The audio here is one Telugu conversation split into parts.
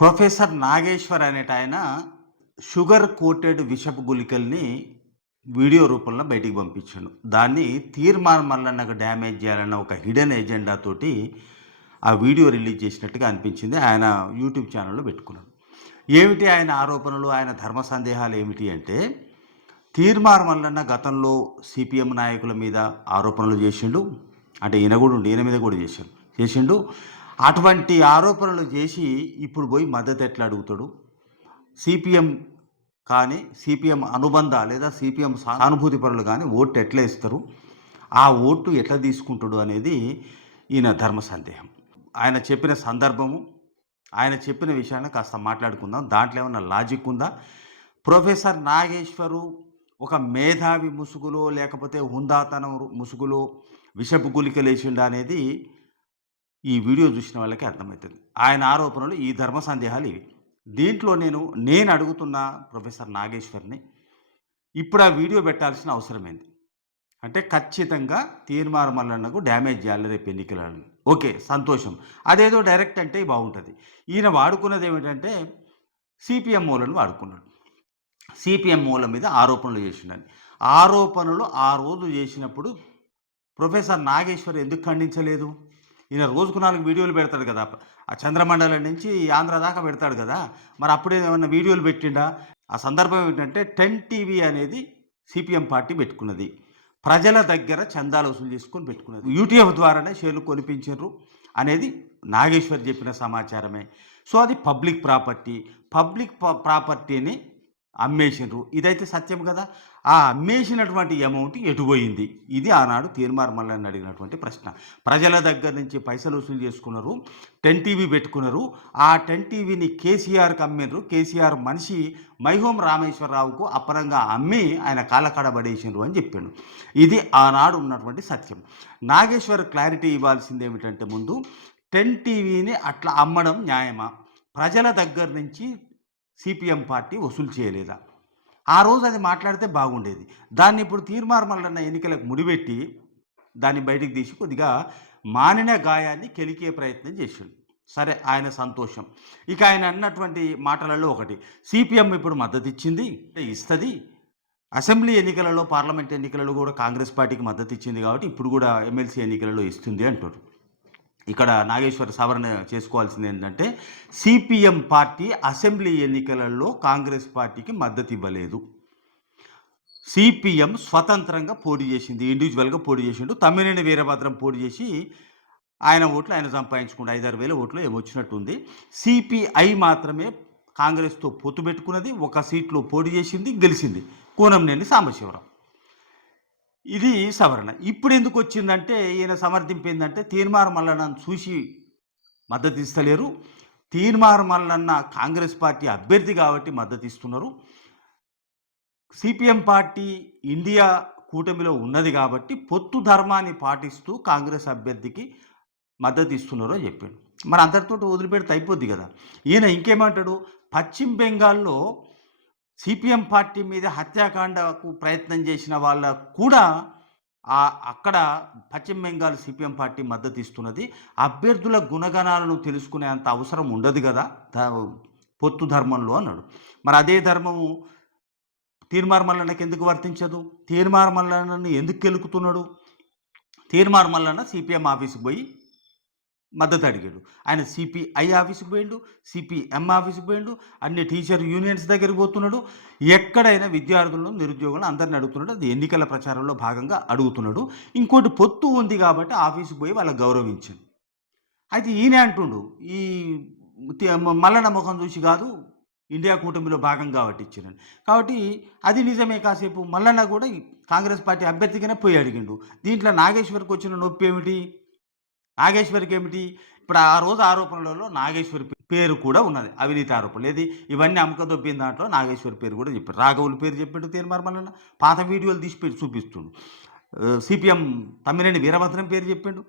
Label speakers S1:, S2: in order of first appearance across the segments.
S1: ప్రొఫెసర్ నాగేశ్వర్ అనేట ఆయన షుగర్ కోటెడ్ విషపు గుళికల్ని వీడియో రూపంలో బయటికి పంపించాడు. దాన్ని తీర్మాన్ మల్లన్నకు డ్యామేజ్ చేయాలన్న ఒక హిడెన్ ఎజెండాతోటి ఆ వీడియో రిలీజ్ చేసినట్టుగా అనిపించింది. ఆయన యూట్యూబ్ ఛానల్లో పెట్టుకున్నాడు. ఏమిటి ఆయన ఆరోపణలు? ఆయన ధర్మ సందేహాలు ఏమిటి అంటే తీర్మార్ మల్లన్న గతంలో సిపిఎం నాయకుల మీద ఆరోపణలు చేసిండు. అంటే ఈయన కూడా ఉండి ఈయన మీద కూడా చేశాడు. చేసిండు. అటువంటి ఆరోపణలు చేసి ఇప్పుడు పోయి మద్దతు ఎట్లా అడుగుతాడు? సిపిఎం కానీ సిపిఎం అనుబంధ లేదా సిపిఎం సానుభూతి పరులు కానీ ఓటు ఎట్లా ఇస్తారు? ఆ ఓటు ఎట్లా తీసుకుంటాడు అనేది ఈయన ధర్మ సందేహం. ఆయన చెప్పిన సందర్భము ఆయన చెప్పిన విషయాన్ని కాస్త మాట్లాడుకుందాం. దాంట్లో ఏమైనా లాజిక్ ఉందా? ప్రొఫెసర్ నాగేశ్వరు ఒక మేధావి ముసుగులో లేకపోతే హుందాతనం ముసుగులో విషపు గులికలేసిండా అనేది ఈ వీడియో చూసిన వాళ్ళకి అర్థమవుతుంది. ఆయన ఆరోపణలు ఈ ధర్మ సందేహాలు ఇవి. దీంట్లో నేను నేను అడుగుతున్న ప్రొఫెసర్ నాగేశ్వర్ని ఇప్పుడు ఆ వీడియో పెట్టాల్సిన అవసరమైంది అంటే ఖచ్చితంగా తీర్మాన మల్లన్నకు డ్యామేజ్ చేయాలి రేపు ఎన్నికలను. ఓకే సంతోషం. అదేదో డైరెక్ట్ అంటే బాగుంటుంది. ఈయన వాడుకున్నది ఏమిటంటే సిపిఎం మూలను వాడుకున్నాడు. సిపిఎం మూల మీద ఆరోపణలు చేసిండని. ఆరోపణలు ఆ రోజు చేసినప్పుడు ప్రొఫెసర్ నాగేశ్వర్ ఎందుకు ఖండించలేదు? ఈయన రోజుకు నాలుగు వీడియోలు పెడతాడు కదా. ఆ చంద్రమండలం నుంచి ఆంధ్ర దాకా పెడతాడు కదా. మరి అప్పుడే ఏమన్నా వీడియోలు పెట్టిండా? ఆ సందర్భం ఏంటంటే టెన్ టీవీ అనేది సిపిఎం పార్టీ పెట్టుకున్నది. ప్రజల దగ్గర చందాలు వసూలు చేసుకొని పెట్టుకున్నది. యూటీఎఫ్ ద్వారానే షేర్లు కొనిపించారు అనేది నాగేశ్వర్ చెప్పిన సమాచారమే. సో అది పబ్లిక్ ప్రాపర్టీ. పబ్లిక్ ప్రాపర్టీని అమ్మేసినారు ఇదైతే సత్యం కదా? ఆ అమ్మేసినటువంటి అమౌంట్ ఎటుపోయింది? ఇది ఆనాడు తీర్మార్ మల్లని అడిగినటువంటి ప్రశ్న. ప్రజల దగ్గర నుంచి పైసలు వసూలు చేసుకున్నారు. టెన్ టీవీ పెట్టుకున్నారు. ఆ టెన్ టీవీని కేసీఆర్కి అమ్మినారు కేసీఆర్ మనిషి మైహోం రామేశ్వరరావుకు అపరంగా అమ్మి ఆయన కాలకాడ పడేసినారు అని చెప్పాడు. ఇది ఆనాడు ఉన్నటువంటి సత్యం. నాగేశ్వర్ క్లారిటీ ఇవ్వాల్సింది ఏమిటంటే ముందు టెన్ టీవీని అట్లా అమ్మడం న్యాయమా? ప్రజల దగ్గర నుంచి సిపిఎం పార్టీ వసూలు చేయలేదా? ఆ రోజు అది మాట్లాడితే బాగుండేది. దాన్ని ఇప్పుడు తీర్మార్మలన్న ఎన్నికలకు ముడిపెట్టి దాన్ని బయటికి తీసి కొద్దిగా మానిన గాయాన్ని కెలికే ప్రయత్నం చేసిండు. సరే ఆయన సంతోషం. ఇక ఆయన అన్నటువంటి మాటలలో ఒకటి సిపిఎం ఇప్పుడు మద్దతు ఇచ్చింది ఇస్తుంది. అసెంబ్లీ ఎన్నికలలో పార్లమెంట్ ఎన్నికలలో కూడా కాంగ్రెస్ పార్టీకి మద్దతు ఇచ్చింది కాబట్టి ఇప్పుడు కూడా ఎమ్మెల్సీ ఎన్నికలలో ఇస్తుంది అంటారు ఇక్కడ నాగేశ్వర సవరణ చేసుకోవాల్సింది ఏంటంటే సిపిఎం పార్టీ అసెంబ్లీ ఎన్నికలలో కాంగ్రెస్ పార్టీకి మద్దతు ఇవ్వలేదు. సిపిఎం స్వతంత్రంగా పోటీ చేసింది ఇండివిజువల్గా పోటీ చేసిండు. తమ్మినేని వీరభద్రం పోటీ చేసి ఆయన ఓట్లు ఆయన సంపాదించుకుంటే ఐదారు వేల ఓట్లు ఏమొచ్చినట్టుంది సిపిఐ మాత్రమే కాంగ్రెస్తో పొత్తు పెట్టుకున్నది ఒక సీట్లో పోటీ చేసింది గెలిచింది. కూనంనేని సాంబశివరావు. ఇది సవరణ. ఇప్పుడు ఎందుకు వచ్చిందంటే ఈయన సమర్థింపిందంటే తీర్మార్ మల్లన్నను చూసి మద్దతు ఇస్తలేరు తీర్మార్ మల్లన్న కాంగ్రెస్ పార్టీ అభ్యర్థి కాబట్టి మద్దతు ఇస్తున్నారు సిపిఎం పార్టీ ఇండియా కూటమిలో ఉన్నది కాబట్టి పొత్తు ధర్మాన్ని పాటిస్తూ కాంగ్రెస్ అభ్యర్థికి మద్దతు ఇస్తున్నారు అని చెప్పాడు. మరి అందరితో వదిలిపెడితే అయిపోద్ది కదా. ఈయన ఇంకేమంటాడు? పశ్చిమ బెంగాల్లో సిపిఎం పార్టీ మీద హత్యాకాండకు ప్రయత్నం చేసిన వాళ్ళ కూడా ఆ అక్కడ పశ్చిమ బెంగాల్ సిపిఎం పార్టీ మద్దతు ఇస్తున్నది. అభ్యర్థుల గుణగణాలను తెలుసుకునే అంత అవసరం ఉండదు కదా పొత్తు ధర్మంలో అన్నాడు. మరి అదే ధర్మము తీర్మార్ మల్లన్నకి ఎందుకు వర్తించదు? తీర్మార్ మల్లన్నని ఎందుకు గెలుకుతున్నాడు తీర్మార్ మల్లన్న సిపిఎం ఆఫీస్కి పోయి మద్దతు అడిగాడు. ఆయన సిపిఐ ఆఫీస్కి పోయిండు సిపిఎం ఆఫీస్కి పోయిండు అన్ని టీచర్ యూనియన్స్ దగ్గరికి పోతున్నాడు. ఎక్కడైనా విద్యార్థులను నిరుద్యోగులను అందరిని అడుగుతున్నాడు. అది ఎన్నికల ప్రచారంలో భాగంగా అడుగుతున్నాడు. ఇంకోటి పొత్తు ఉంది కాబట్టి ఆఫీస్కి పోయి వాళ్ళ గౌరవించాడు అయితే ఈయన అంటుండు ఈ మల్లన మల్లన్న ముఖం చూసి కాదు ఇండియా కూటమిలో భాగం కాబట్టి ఇచ్చినాను. కాబట్టి అది నిజమే కాసేపు మల్లన్న కూడా కాంగ్రెస్ పార్టీ అభ్యర్థిగానే పోయి అడిగిండు. దీంట్లో నాగేశ్వర్కి వచ్చిన నొప్పి ఏమిటి నాగేశ్వరికి ఏమిటి ఇప్పుడు ఆ రోజు ఆరోపణలలో నాగేశ్వరి పేరు కూడా ఉన్నది. అవినీతి ఆరోపణలు. ఏది? ఇవన్నీ అమ్మకదొబ్బిన దాంట్లో నాగేశ్వరి పేరు కూడా చెప్పాడు. రాఘవుల పేరు చెప్పాడు తీర్మార్మలన్న పాత వీడియోలు తీసి పెట్టి చూపిస్తుండు. సిపిఎం తమ్మినేని వీరభద్రం పేరు చెప్పాడు.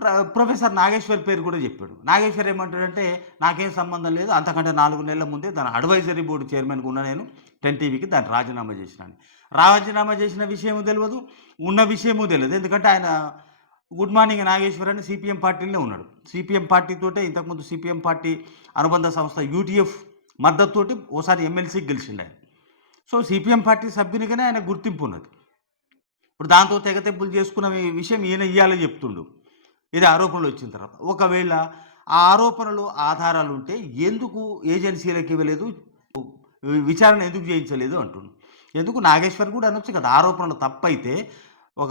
S1: ప్ర- ప్రొఫెసర్ నాగేశ్వర్ పేరు కూడా చెప్పాడు. నాగేశ్వర్ ఏమంటాడంటే నాకేం సంబంధం లేదు. అంతకంటే నాలుగు నెలల ముందే దాని అడ్వైజరీ బోర్డు చైర్మన్గా ఉన్న నేను. టెన్ టీవీకి దాన్ని రాజీనామా చేసినాను. రాజీనామా చేసిన విషయము తెలియదు ఉన్న విషయము తెలియదు ఎందుకంటే ఆయన గుడ్ మార్నింగ్ నాగేశ్వర్ అని సిపిఎం పార్టీలోనే ఉన్నాడు. సిపిఎం పార్టీతోటే ఇంతకుముందు సిపిఎం పార్టీ అనుబంధ సంస్థ యూటీఎఫ్ మద్దతుతోటి ఓసారి ఎమ్మెల్సీకి గెలిచిండు ఆయన. సో సిపిఎం పార్టీ సభ్యునిగానే ఆయన గుర్తింపు ఉన్నది. ఇప్పుడు దాంతో తెగతెప్పులు చేసుకున్న విషయం ఈయన ఇయ్యాలని చెప్తుండు. ఇది ఆరోపణలు వచ్చిన తర్వాత. ఒకవేళ ఆ ఆరోపణలు ఆధారాలు ఉంటే ఎందుకు ఏజెన్సీలకు ఇవ్వలేదు? విచారణ ఎందుకు చేయించలేదు అంటుండు. ఎందుకు నాగేశ్వర్ కూడా అనొచ్చు కదా ఆరోపణలు తప్పైతే ఒక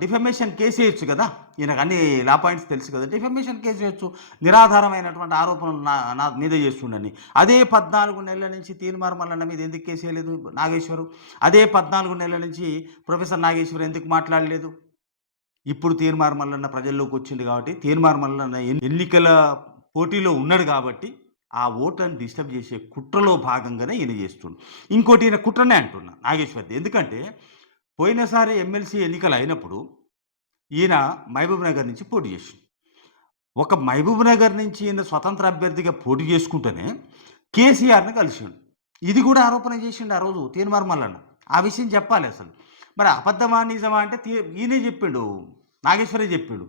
S1: డిఫమేషన్ కేసు వేయచ్చు కదా? ఈయనకు అన్ని లా పాయింట్స్ తెలుసు కదా? డిఫమేషన్ కేసు వేయచ్చు. నిరాధారమైనటువంటి ఆరోపణలు నా నా మీద చేస్తుండని. అదే పద్నాలుగు నెలల నుంచి తీర్మార్ మల్లన్న మీద ఎందుకు కేసు వేయలేదు నాగేశ్వరు? అదే పద్నాలుగు నెలల నుంచి ప్రొఫెసర్ నాగేశ్వరు ఎందుకు మాట్లాడలేదు? ఇప్పుడు తీర్మార్ మల్లన్న ప్రజల్లోకి వచ్చింది కాబట్టి తీర్మార్ మల్లన్న ఎన్నికల పోటీలో ఉన్నాడు కాబట్టి ఆ ఓట్లను డిస్టర్బ్ చేసే కుట్రలో భాగంగానే ఈయన చేస్తుండు. ఇంకోటి ఈయన కుట్రనే అంటున్నా నాగేశ్వర్ది. ఎందుకంటే పోయినసారి ఎమ్మెల్సీ ఎన్నికలు అయినప్పుడు ఈయన మహబూబ్ నగర్ నుంచి పోటీ చేసిండు. ఒక మహబూబ్ నగర్ నుంచి ఈయన స్వతంత్ర అభ్యర్థిగా పోటీ చేసుకుంటేనే కేసీఆర్ని కలిసిండు. ఇది కూడా ఆరోపణ చేసిండు ఆ రోజు తీర్మార్మల్లను ఆ విషయం చెప్పాలి అసలు. మరి అబద్ధమా నిజమా అంటే ఈయనే చెప్పిండు. నాగేశ్వరే చెప్పిండు.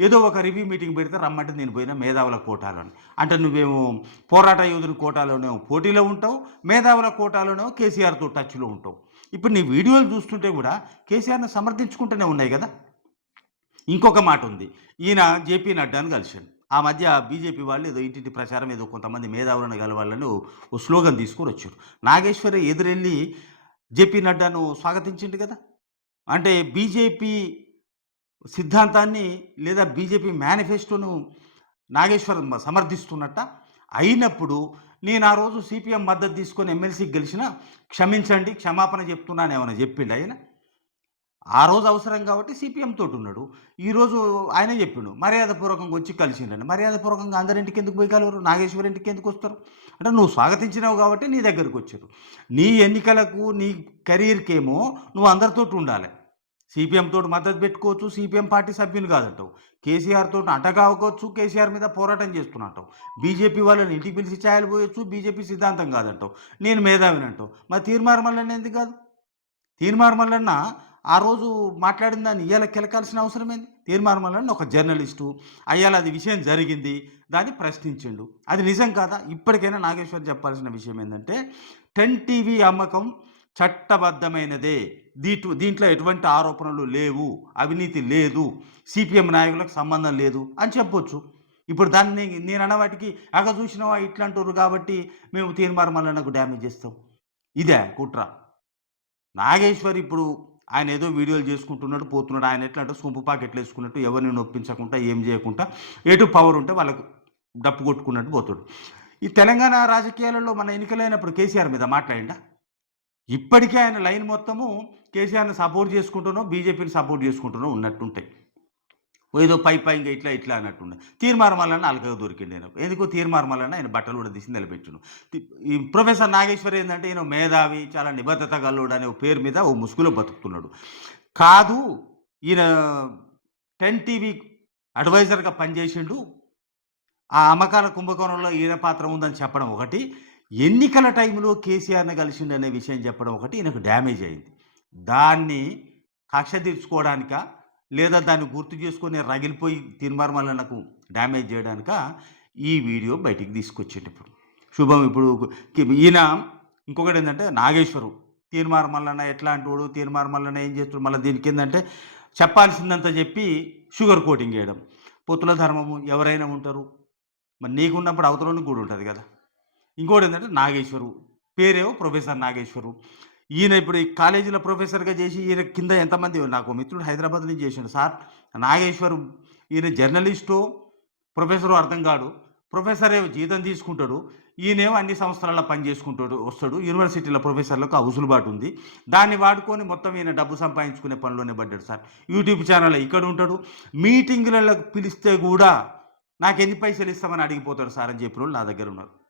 S1: ఏదో ఒక రివ్యూ మీటింగ్ పెడితే రమ్మంటే నేను పోయినా మేధావుల కోటాలో అంటే నువ్వేమో పోరాట యోధుని కోటాలోనే పోటీలో ఉంటావు మేధావుల కోటాలోనేమో కేసీఆర్తో టచ్లో ఉంటావు. ఇప్పుడు నీ వీడియోలు చూస్తుంటే కూడా కేసీఆర్ని సమర్థించుకుంటూనే ఉన్నాయి కదా. ఇంకొక మాట ఉంది. ఈయన జేపీ నడ్డాను కలిశాడు. ఆ మధ్య బీజేపీ వాళ్ళు ఏదో ఇంటింటి ప్రచారం ఏదో కొంతమంది మేధావులను గలవాళ్ళను ఓ- ఓ స్లోగన్ తీసుకొని వచ్చారు. నాగేశ్వరి ఎదురెళ్ళి జేపీ నడ్డాను స్వాగతించిండు కదా. అంటే బీజేపీ సిద్ధాంతాన్ని లేదా బీజేపీ మేనిఫెస్టోను నాగేశ్వరం సమర్థిస్తున్నట్ట అయినప్పుడు నేను ఆ రోజు సిపిఎం మద్దతు తీసుకొని ఎమ్మెల్సీకి గెలిచిన క్షమించండి క్షమాపణ చెప్తున్నాను ఏమైనా చెప్పిండు ఆయన ఆ రోజు అవసరం కాబట్టి సిపిఎం తోటి ఉన్నాడు. ఈరోజు ఆయనే చెప్పిండు మర్యాదపూర్వకంగా వచ్చి కలిసిండని మర్యాదపూర్వకంగా అందరింటికి ఎందుకు పోయి కలవరు నాగేశ్వరి ఇంటికి ఎందుకు వస్తారు? అంటే నువ్వు స్వాగతించినావు కాబట్టి నీ దగ్గరకు వచ్చారు. నీ ఎన్నికలకు నీ కెరీర్కేమో నువ్వు అందరితోటి ఉండాలి. సిపిఎం తోటి మద్దతు పెట్టుకోవచ్చు సిపిఎం పార్టీ సభ్యులు కాదంటావు. కేసీఆర్ తోటి అంటగావచ్చు కేసీఆర్ మీద పోరాటం చేస్తున్నట్టావు బీజేపీ వాళ్ళని ఇంటికి పిలిచి ఛాయలు పోయొచ్చు బీజేపీ సిద్ధాంతం కాదంటావు. నేను మేధావిని అంటావు. మరి తీర్మార్ మల్లన్న ఎందుకు కాదు? తీర్మార్ మల్లన్న ఆ రోజు మాట్లాడిన దాన్ని ఇవాళ కిలకాల్సిన అవసరం ఏంది? తీర్మార్ మల్లన్న ఒక జర్నలిస్టు. అయ్యాల అది విషయం జరిగింది. దాన్ని ప్రశ్నించిండు. అది నిజం కాదా? ఇప్పటికైనా నాగేశ్వర్ చెప్పాల్సిన విషయం ఏంటంటే టెన్ టీవీ అమ్మకం చట్టబద్ధమైనదే. దీటు దీంట్లో ఎటువంటి ఆరోపణలు లేవు. అవినీతి లేదు. సిపిఎం నాయకులకు సంబంధం లేదు అని చెప్పొచ్చు. ఇప్పుడు దాన్ని నేను అన్నవాటికి అగ చూసినావా ఇట్లా అంటారు కాబట్టి మేము తీర్మార్ మల్లన్నకు డ్యామేజ్ చేస్తాం. ఇదే కుట్ర. నాగేశ్వర్ ఇప్పుడు ఆయన ఏదో వీడియోలు చేసుకుంటున్నాడు పోతున్నాడు. ఆయన ఎట్లా అంటే సొంపు పాకెట్లు వేసుకున్నట్టు ఎవరిని నొప్పించకుండా ఏం చేయకుండా ఎటు పవర్ ఉంటే వాళ్ళకు డప్పు కొట్టుకున్నట్టు పోతాడు. ఈ తెలంగాణ రాజకీయాలలో మన ఎన్నికలైనప్పుడు కేసీఆర్ మీద మాట్లాడిండా? ఇప్పటికే ఆయన లైన్ మొత్తము కేసీఆర్ని సపోర్ట్ చేసుకుంటున్నాం బీజేపీని సపోర్ట్ చేసుకుంటున్నాం ఉన్నట్టుంటాయి. ఏదో పై పైగా ఇట్లా ఇట్లా అన్నట్టుండే తీర్మార్మలన్న అలకగా దొరికింది ఆయన ఎందుకో తీర్మార్మలన్న ఆయన బట్టలు కూడా తీసి నిలబెట్టును ఈ ప్రొఫెసర్ నాగేశ్వర్ ఏంటంటే ఈయన మేధావి చాలా నిబద్ధత గల్లుడు అనే పేరు మీద ఓ ముసుగులో బతుకుతున్నాడు. కాదు ఈయన టెన్ టీవీ అడ్వైజర్గా పనిచేసిండు. ఆ అమ్మకాల కుంభకోణంలో ఈయన పాత్ర ఉందని చెప్పడం ఒకటి. ఎన్నికల టైంలో కేసీఆర్ని కలిసిండు అనే విషయం చెప్పడం ఒకటి ఈయనకు డ్యామేజ్ అయింది. దాన్ని కక్ష తీర్చుకోవడానిక లేదా దాన్ని గుర్తు చేసుకొని రగిలిపోయి తీర్మార్మలకు డ్యామేజ్ చేయడానిక ఈ వీడియో బయటికి తీసుకొచ్చిండు ఇప్పుడు. శుభం ఇప్పుడు ఈయన ఇంకొకటి ఏంటంటే నాగేశ్వరు తీర్మార్ మల్లన్న ఎట్లాంటి వాడు తీర్మార్ మల్లన్న ఏం చేస్తాడు మళ్ళీ దీనికి ఏంటంటే చెప్పాల్సిందంతా చెప్పి షుగర్ కోటింగ్ చేయడం. పొత్తుల ధర్మము ఎవరైనా ఉంటారు. మరి నీకున్నప్పుడు అవతలని కూడా ఉంటుంది కదా. ఇంకోటి ఏంటంటే నాగేశ్వరు. పేరేమో ప్రొఫెసర్ నాగేశ్వరు. ఈయన ఇప్పుడు ఈ కాలేజీలో ప్రొఫెసర్గా చేసి ఈయన కింద ఎంతమంది నాకు మిత్రుడు హైదరాబాద్ నుంచి చేసిండు. సార్ నాగేశ్వరు ఈయన జర్నలిస్టు ప్రొఫెసరు అర్థం కాడు. ప్రొఫెసర్ ఏమో జీతం తీసుకుంటాడు. ఈయనేమో అన్ని సంస్థలలో పని చేసుకుంటాడు వస్తాడు. యూనివర్సిటీల ప్రొఫెసర్లకు ఆ ఉంది. దాన్ని వాడుకొని మొత్తం ఈయన డబ్బు సంపాదించుకునే పనిలోనే పడ్డాడు సార్. యూట్యూబ్ ఛానల్ ఇక్కడ ఉంటాడు. మీటింగులకు పిలిస్తే కూడా నాకు ఎన్ని పైసలు ఇస్తామని అడిగిపోతాడు సార్ అని చెప్పిన వాళ్ళు నా దగ్గర ఉన్నారు.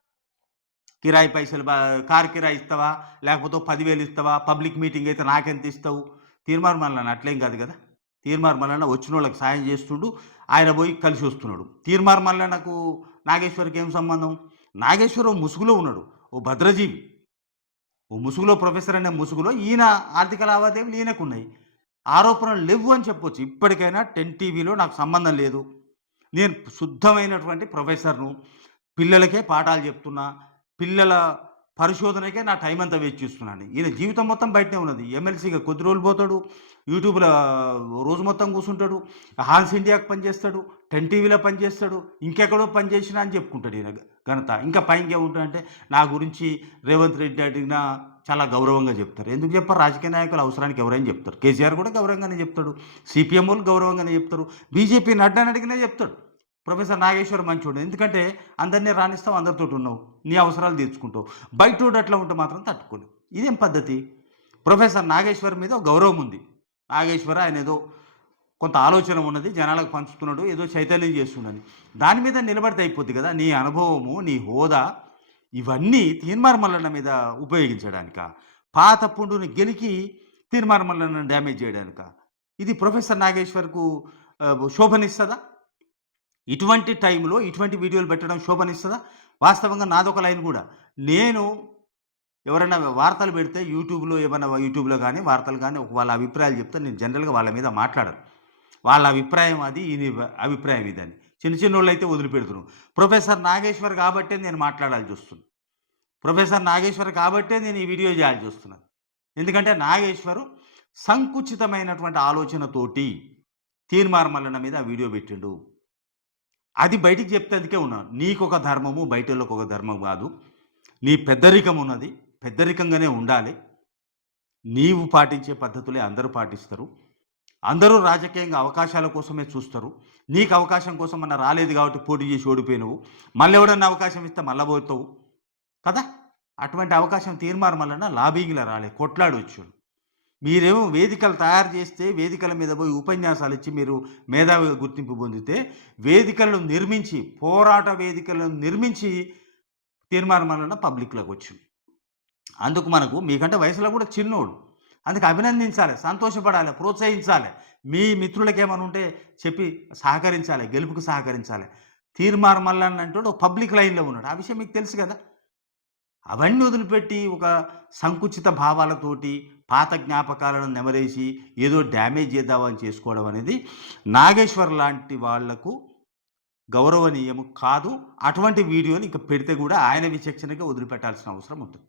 S1: కిరాయి పైసలు బా కార్ కిరాయి ఇస్తావా? లేకపోతే పదివేలు ఇస్తావా? పబ్లిక్ మీటింగ్ అయితే నాకెంత ఇస్తావు? తీర్మార్ మల్లన్న అట్లేం కాదు కదా. తీర్మార్ మల్లన్న వచ్చిన వాళ్ళకి సాయం చేస్తుండు. ఆయన పోయి కలిసి వస్తున్నాడు. తీర్మార్ మల్లన్నకు నాగేశ్వరికి ఏం సంబంధం? నాగేశ్వరం ఓ ముసుగులో ఉన్నాడు. ఓ భద్రజీవి. ఓ ముసుగులో ప్రొఫెసర్ అనే ముసుగులో ఈయన ఆర్థిక లావాదేవీలు ఈయనకు ఉన్నాయి ఆరోపణలు లేవు అని చెప్పొచ్చు. ఇప్పటికైనా టెన్ టీవీలో నాకు సంబంధం లేదు. నేను శుద్ధమైనటువంటి ప్రొఫెసర్ను పిల్లలకే పాఠాలు చెప్తున్నా పిల్లల పరిశోధనకే నా టైం అంతా వేచి చూస్తున్నాను ఈయన జీవితం మొత్తం బయటనే ఉన్నది. ఎమ్మెల్సీగా కొద్ది రోజులు పోతాడు యూట్యూబ్లో రోజు మొత్తం కూర్చుంటాడు హాన్స్ ఇండియాకి పనిచేస్తాడు టెన్ టీవీలో పనిచేస్తాడు ఇంకెక్కడో పనిచేసినా అని చెప్పుకుంటాడు ఈయన ఘనత. ఇంకా పైకి ఏముంటుందంటే నా గురించి రేవంత్ రెడ్డి అడిగినా చాలా గౌరవంగా చెప్తారు. ఎందుకు చెప్పారు? రాజకీయ నాయకులు అవసరానికి ఎవరైనా చెప్తారు. కేసీఆర్ కూడా గౌరవంగానే చెప్తాడు. సిపిఎం వాళ్ళు గౌరవంగానే చెప్తారు. బీజేపీ నడ్డాని అడిగినా చెప్తాడు. ప్రొఫెసర్ నాగేశ్వర్ మంచోడు. ఎందుకంటే అందరినీ రాణిస్తావు అందరితో ఉన్నావు నీ అవసరాలు తీర్చుకుంటావు. బయట అట్లా ఉంటే మాత్రం తట్టుకోలేవు. ఇదేం పద్ధతి? ప్రొఫెసర్ నాగేశ్వర్ మీద గౌరవం ఉంది. నాగేశ్వర్ ఆయన ఏదో కొంత ఆలోచన ఉన్నది జనాలకు పంచుతున్నాడు ఏదో చైతన్యం చేస్తున్నాడు దాని మీద నిలబడితే అయిపోద్ది కదా నీ అనుభవము నీ హోదా ఇవన్నీ తీర్మార్మల్లన్న మీద ఉపయోగించడానిక? పాత పుండుని గెలికి తీర్మార్మల్లన్న డ్యామేజ్ చేయడానిక? ఇది ప్రొఫెసర్ నాగేశ్వర్కు శోభనిస్తుందా? ఇటువంటి టైంలో ఇటువంటి వీడియోలు పెట్టడం శోభనిస్తుందా? వాస్తవంగా నాదొక లైన్ కూడా. నేను ఎవరైనా వార్తలు పెడితే యూట్యూబ్లో ఏమైనా యూట్యూబ్లో కానీ వార్తలు కానీ ఒక వాళ్ళ అభిప్రాయాలు చెప్తే నేను జనరల్గా వాళ్ళ మీద మాట్లాడను. వాళ్ళ అభిప్రాయం అది ఈయన అభిప్రాయం ఇది అని చిన్న చిన్న వాళ్ళు అయితే వదిలిపెడుతున్నాను ప్రొఫెసర్ నాగేశ్వర్ కాబట్టే నేను మాట్లాడాల్సి వస్తుంది. ప్రొఫెసర్ నాగేశ్వర్ కాబట్టే నేను ఈ వీడియో చేయాల్సి వస్తున్నాను ఎందుకంటే నాగేశ్వరు సంకుచితమైనటువంటి ఆలోచనతోటి తీర్మార్మలన మీద ఆ వీడియో పెట్టిండు. అది బయటికి చెప్తేందుకే ఉన్నాను నీకు ఒక ధర్మము బయటలోకి ఒక ధర్మం కాదు. నీ పెద్దరికం ఉన్నది పెద్దరికంగానే ఉండాలి. నీవు పాటించే పద్ధతులే అందరూ పాటిస్తారు. అందరూ రాజకీయంగా అవకాశాల కోసమే చూస్తారు. నీకు అవకాశం కోసం అన్న రాలేదు కాబట్టి పోటీ చేసి ఓడిపోయినవు. మళ్ళీ ఎవడన్నా అవకాశం ఇస్తే మళ్ళీ పోతావు. కదా? అటువంటి అవకాశం తీర్మానం లాబింగ్లో రాలే కొట్లాడవచ్చు మీరేమో వేదికలు తయారు చేస్తే వేదికల మీద పోయి ఉపన్యాసాలు ఇచ్చి మీరు మేధావి గుర్తింపు పొందితే వేదికలను నిర్మించి పోరాట వేదికలను నిర్మించి తీర్మానం పబ్లిక్లోకి వచ్చింది. అందుకు మనకు మీకంటే వయసులో కూడా చిన్నోడు. అందుకు అభినందించాలి సంతోషపడాలి ప్రోత్సహించాలి. మీ మిత్రులకి ఏమైనా ఉంటే చెప్పి సహకరించాలి గెలుపుకు సహకరించాలి. తీర్మానం మల్లన్న అంటాడు పబ్లిక్ లైన్లో ఉన్నాడు. ఆ విషయం మీకు తెలుసు కదా? అవన్నీ వదిలిపెట్టి ఒక సంకుచిత భావాలతోటి పాత జ్ఞాపకాలను నెమరేసి ఏదో డ్యామేజ్ చేద్దామని చేసుకోవడం అనేది నాగేశ్వర్ లాంటి వాళ్ళకు గౌరవనీయము కాదు. అటువంటి వీడియోని ఇంకా పెడితే కూడా ఆయన విచక్షణగా వదిలిపెట్టాల్సిన అవసరం ఉంటుంది.